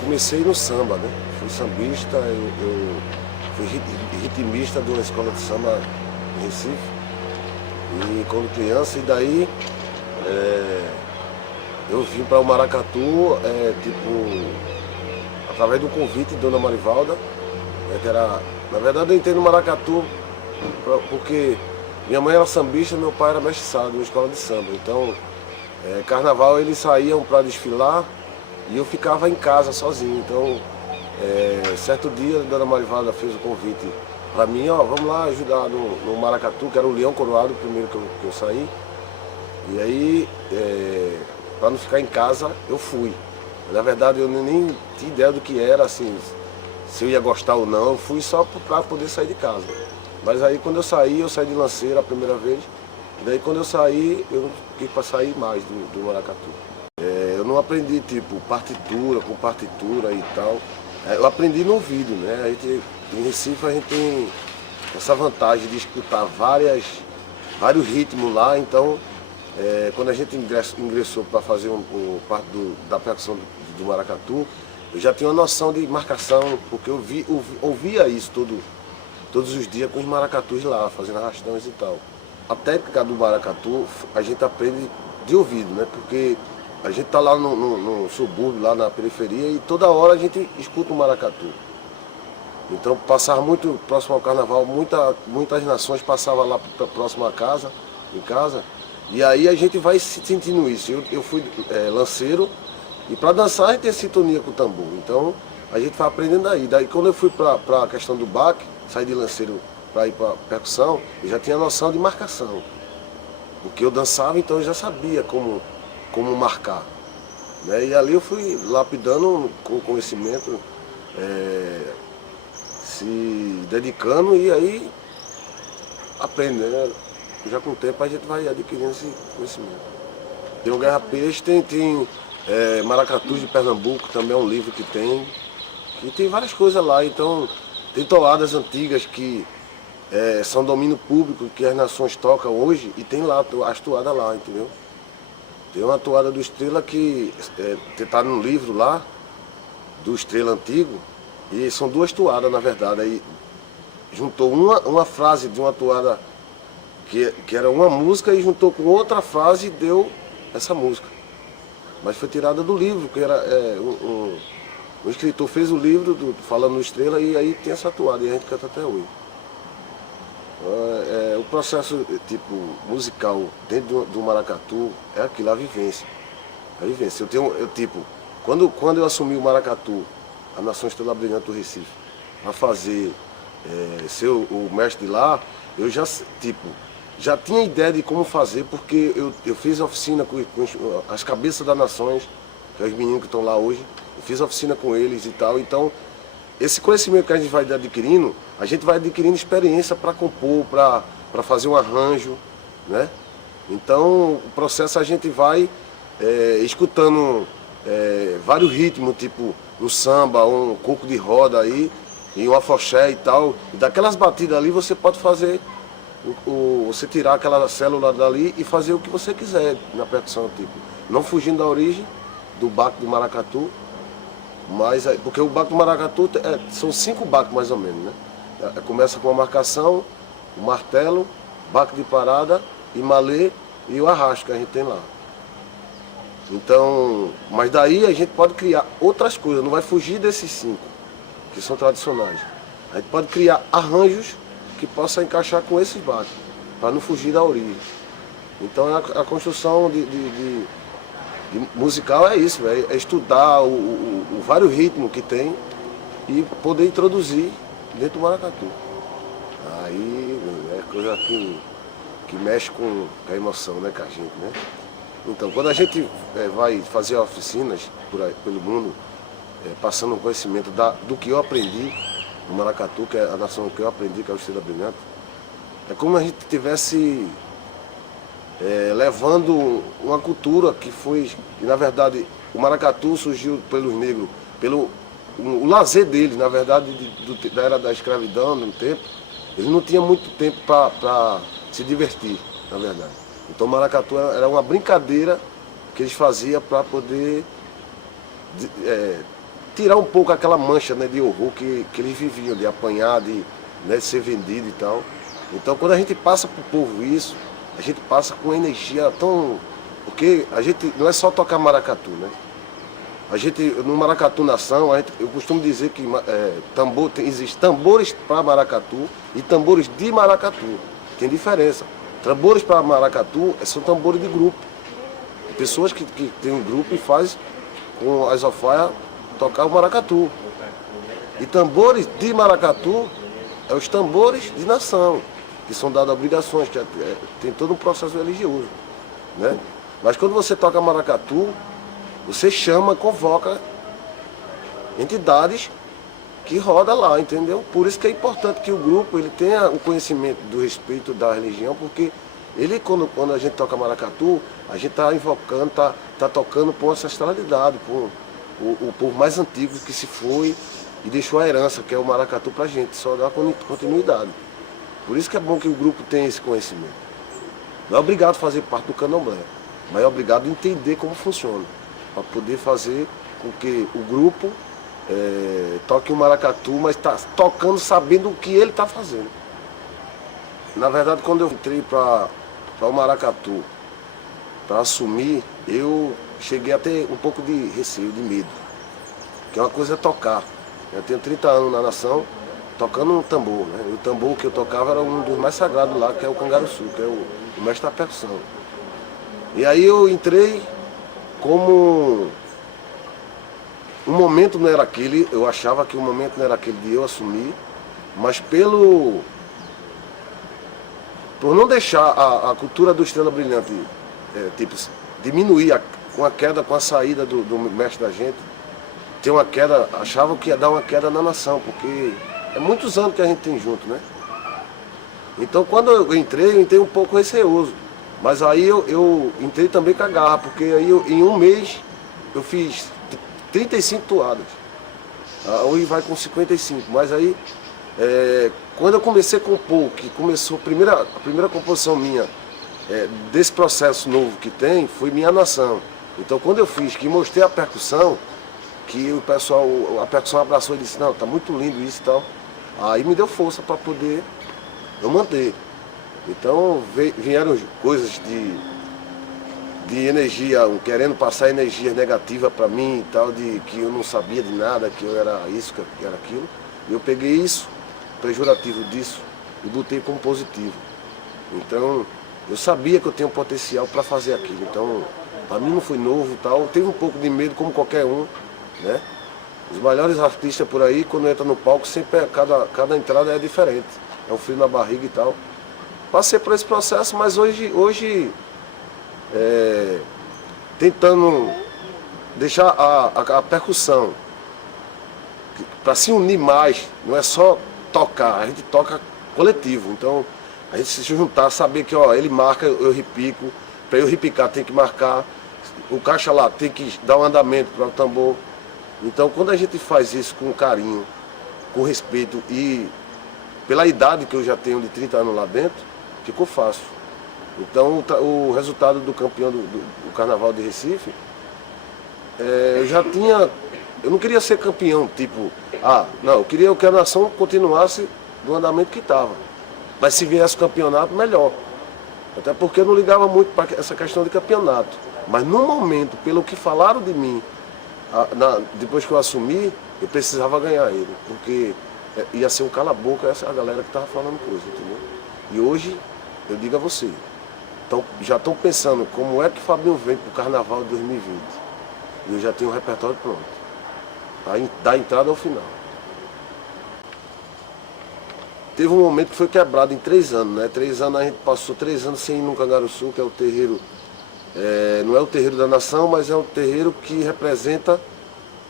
comecei no samba, né? Fui sambista, eu fui ritmista de uma escola de samba em Recife, e quando criança, e daí eu vim para o Maracatu, através do convite de Dona Marivalda, que era, na verdade eu entrei no Maracatu porque minha mãe era sambista, meu pai era mestre sala de uma escola de samba, então carnaval eles saíam para desfilar e eu ficava em casa sozinho. Então, certo dia, a Dona Marivalda fez o convite para mim, ó, vamos lá ajudar no Maracatu, que era o Leão Coroado, o primeiro que eu saí. E aí, para não ficar em casa, eu fui. Na verdade, eu nem tinha ideia do que era, assim, se eu ia gostar ou não, eu fui só para poder sair de casa. Mas aí, quando eu saí de Lanceira a primeira vez, e daí quando eu saí, eu não quis para sair mais do Maracatu. Eu não aprendi, tipo, partitura, com partitura e tal. Eu aprendi no ouvido, né? Em Recife a gente tem essa vantagem de escutar vários ritmos lá, então quando a gente ingressou para fazer parte da percussão do Maracatu, eu já tinha uma noção de marcação, porque eu ouvia isso todos os dias com os maracatus lá, fazendo arrastões e tal. A técnica do maracatu a gente aprende de ouvido, né? Porque a gente está lá no subúrbio, lá na periferia, e toda hora a gente escuta o maracatu. Então passava muito próximo ao carnaval, muitas nações passavam lá próximo à casa, em casa, e aí a gente vai sentindo isso. Eu fui lanceiro, e para dançar a gente tem sintonia com o tambor. Então a gente vai aprendendo aí. Daí quando eu fui para a questão do baque, saí de lanceiro para ir para percussão, eu já tinha noção de marcação. Porque eu dançava, então eu já sabia como marcar. Né? E ali eu fui lapidando com conhecimento, se dedicando, e aí aprende, né? Já com o tempo a gente vai adquirindo esse conhecimento. Tem o Guerra Peixe, tem Maracatus de Pernambuco, também é um livro que tem. E tem várias coisas lá, então tem toadas antigas que são domínio público, que as nações tocam hoje, e tem lá as toadas lá, entendeu? Tem uma toada do Estrela que está no livro lá, do Estrela Antigo, e são duas toadas, na verdade. Aí juntou uma frase de uma toada que era uma música, e juntou com outra frase e deu essa música. Mas foi tirada do livro, que era o escritor fez o livro falando do Estrela, e aí tem essa toada, e a gente canta até hoje. O processo tipo musical dentro do maracatu é aquilo, a vivência. A vivência. Quando eu assumi o Maracatu, a Nação Estrela Brilhante do Recife, a fazer ser o mestre de lá, eu já tinha ideia de como fazer, porque eu fiz oficina com as cabeças das nações, que é os meninos que estão lá hoje, eu fiz oficina com eles e tal, então esse conhecimento que a gente vai adquirindo, a gente vai adquirindo experiência para compor, para fazer um arranjo, né? Então, o processo a gente vai escutando vários ritmos, tipo no samba, um coco de roda aí, e um afoxé e tal. E daquelas batidas ali você pode fazer, você tirar aquela célula dali e fazer o que você quiser na percussão, tipo, não fugindo da origem do baque do maracatu. Mas, porque o baque do maracatu são 5 baques mais ou menos, né? Começa com a marcação, o martelo, baque de parada, e malê e o arrasto que a gente tem lá. Então, mas daí a gente pode criar outras coisas, não vai fugir desses 5, que são tradicionais. A gente pode criar arranjos que possam encaixar com esses baques, para não fugir da origem. Então a construção musical é isso, é estudar o vários ritmos que tem e poder introduzir dentro do maracatu. Aí é coisa que mexe com a emoção, né, com a gente, né? Então, quando a gente vai fazer oficinas pelo mundo, passando o conhecimento do que eu aprendi no maracatu, que é a nação que eu aprendi, que é o Estrela Brilhante, é como a gente estivesse levando uma cultura que na verdade, o maracatu surgiu pelos negros, o lazer deles, na verdade, da era da escravidão, no tempo, eles não tinham muito tempo para se divertir, na verdade. Então o maracatu era uma brincadeira que eles faziam para poder tirar um pouco aquela mancha, né, de horror que eles viviam, de apanhar, né, de ser vendido e tal. Então quando a gente passa para o povo isso, a gente passa com energia tão... Porque a gente não é só tocar maracatu, né? A gente, no Maracatu Nação, eu costumo dizer que existe tambores para maracatu e tambores de maracatu. Tem diferença. Tambores para maracatu são tambores de grupo. Pessoas que têm um grupo e fazem com as alfaias tocar o maracatu. E tambores de maracatu é os tambores de nação, que são dadas obrigações, que tem todo um processo religioso, né? Mas quando você toca maracatu, você chama, convoca entidades que rodam lá, entendeu? Por isso que é importante que o grupo ele tenha o conhecimento do respeito da religião, porque ele, quando a gente toca maracatu, a gente está invocando, tá tocando por ancestralidade, por o povo mais antigo que se foi e deixou a herança, que é o maracatu pra gente, só dá continuidade. Por isso que é bom que o grupo tenha esse conhecimento. Não é obrigado a fazer parte do candomblé, mas é obrigado a entender como funciona, para poder fazer com que o grupo toque o maracatu, mas está tocando sabendo o que ele está fazendo. Na verdade, quando eu entrei para o maracatu, para assumir, eu cheguei a ter um pouco de receio, de medo. Que é uma coisa é tocar. Eu tenho 30 anos na nação, tocando um tambor, né? E o tambor que eu tocava era um dos mais sagrados lá, que é o cangaruçu, que é o mestre da percussão. E aí eu entrei como... O momento não era aquele, eu achava que o momento não era aquele de eu assumir, mas por não deixar a cultura do Estrela Brilhante diminuir com a queda, com a saída do mestre da gente, ter uma queda, achava que ia dar uma queda na nação, porque é muitos anos que a gente tem junto, né? Então quando eu entrei um pouco receoso, mas aí eu entrei também com a garra, porque aí em um mês eu fiz 35 toadas, hoje vai com 55, mas aí quando eu comecei a compor, que começou a primeira composição minha desse processo novo que tem, foi Minha Nação. Então quando eu fiz, que mostrei a percussão, que o pessoal, a percussão abraçou e disse, não, tá muito lindo isso e tal, aí me deu força para poder eu manter. Então vieram coisas de energia, querendo passar energia negativa para mim e tal, de que eu não sabia de nada, que eu era isso, que eu era aquilo. E eu peguei isso, pejorativo disso, e botei como positivo. Então, eu sabia que eu tinha um potencial para fazer aquilo. Então, para mim não foi novo e tal. Teve um pouco de medo, como qualquer um, né? Os melhores artistas por aí, quando entra no palco, sempre cada entrada é diferente. É um frio na barriga e tal. Passei por esse processo, mas hoje tentando deixar a percussão para se unir mais, não é só tocar, a gente toca coletivo. Então a gente se juntar, saber que ele marca, eu repico, para eu repicar tem que marcar, o caixa lá tem que dar um andamento para o tambor. Então quando a gente faz isso com carinho, com respeito e pela idade que eu já tenho de 30 anos lá dentro, ficou fácil. Então o resultado do campeão do Carnaval de Recife, eu não queria ser campeão, tipo, não, eu queria que a nação continuasse do andamento que estava. Mas se viesse o campeonato, melhor. Até porque eu não ligava muito para essa questão de campeonato. Mas no momento, pelo que falaram de mim, depois que eu assumi, eu precisava ganhar ele. Porque ia ser um cala-boca essa galera que estava falando coisa, entendeu? E hoje, eu digo a você, já estão pensando como é que o Fabinho vem para o Carnaval de 2020. E eu já tenho o repertório pronto. Da entrada ao final. Teve um momento que foi quebrado em 3 anos, né? 3 anos a gente passou 3 anos sem ir no Cangaruçu, que é o terreiro, não é o terreiro da nação, mas é um terreiro que representa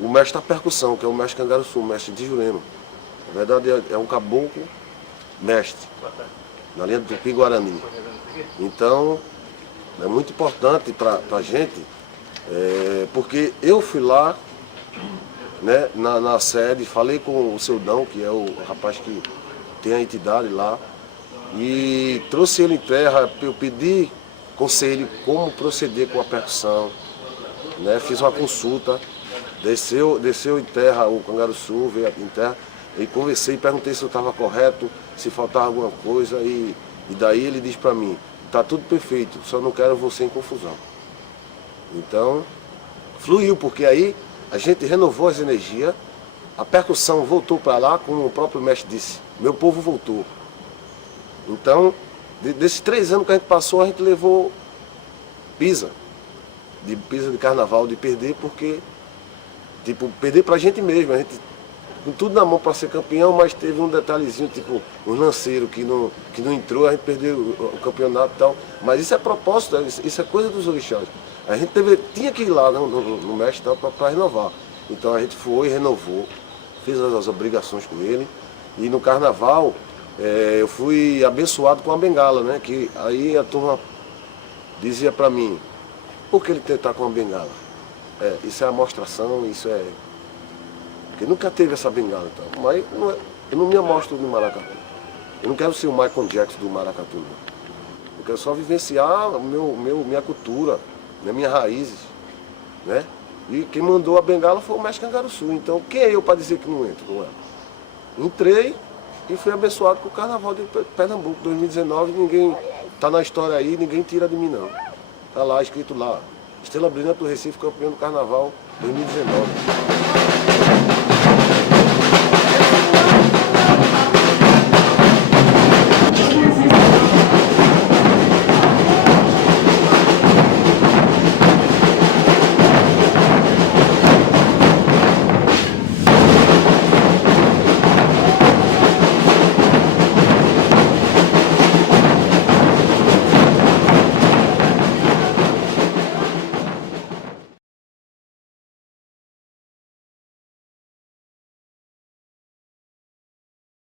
o mestre da percussão, que é o mestre Cangaruçu, o mestre de Jurema. Na verdade é um caboclo mestre, na linha do Tupi-Guarani. Então é muito importante para a gente, porque eu fui lá, né, na sede, falei com o seu Dão, que é o rapaz que tem a entidade lá, e trouxe ele em terra, eu pedi conselho como proceder com a percussão, né, fiz uma consulta Desceu em terra o Cangaruçu, veio aqui em terra, e conversei, perguntei se eu estava correto, se faltava alguma coisa, e daí ele diz para mim, tá tudo perfeito, só não quero você em confusão. Então, fluiu, porque aí a gente renovou as energias, a percussão voltou para lá, como o próprio mestre disse, meu povo voltou. Então, desses 3 anos que a gente passou, a gente levou pisa de carnaval, de perder, porque, tipo, perder pra gente mesmo, a gente com tudo na mão para ser campeão, mas teve um detalhezinho, tipo, um lanceiro que não entrou, a gente perdeu o campeonato e tal. Mas isso é propósito, isso é coisa dos orixás. A gente tinha que ir lá no mestre para renovar. Então a gente foi, renovou, fez as obrigações com ele. E no carnaval eu fui abençoado com a bengala, né? Que aí a turma dizia para mim, por que ele tentar com a bengala? Isso é amostração, isso é... Porque nunca teve essa bengala, então. Mas eu não me amostro no maracatu. Eu não quero ser o Michael Jackson do maracatu, não. Eu quero só vivenciar minha cultura, minhas raízes, né? E quem mandou a bengala foi o mestre Cangaruçu. Então quem é eu para dizer que não entro com ela? Entrei e fui abençoado com o Carnaval de Pernambuco 2019. Ninguém tá na história aí, ninguém tira de mim não. Tá lá, escrito lá. Estrela Brilhante do Recife, campeão do Carnaval 2019.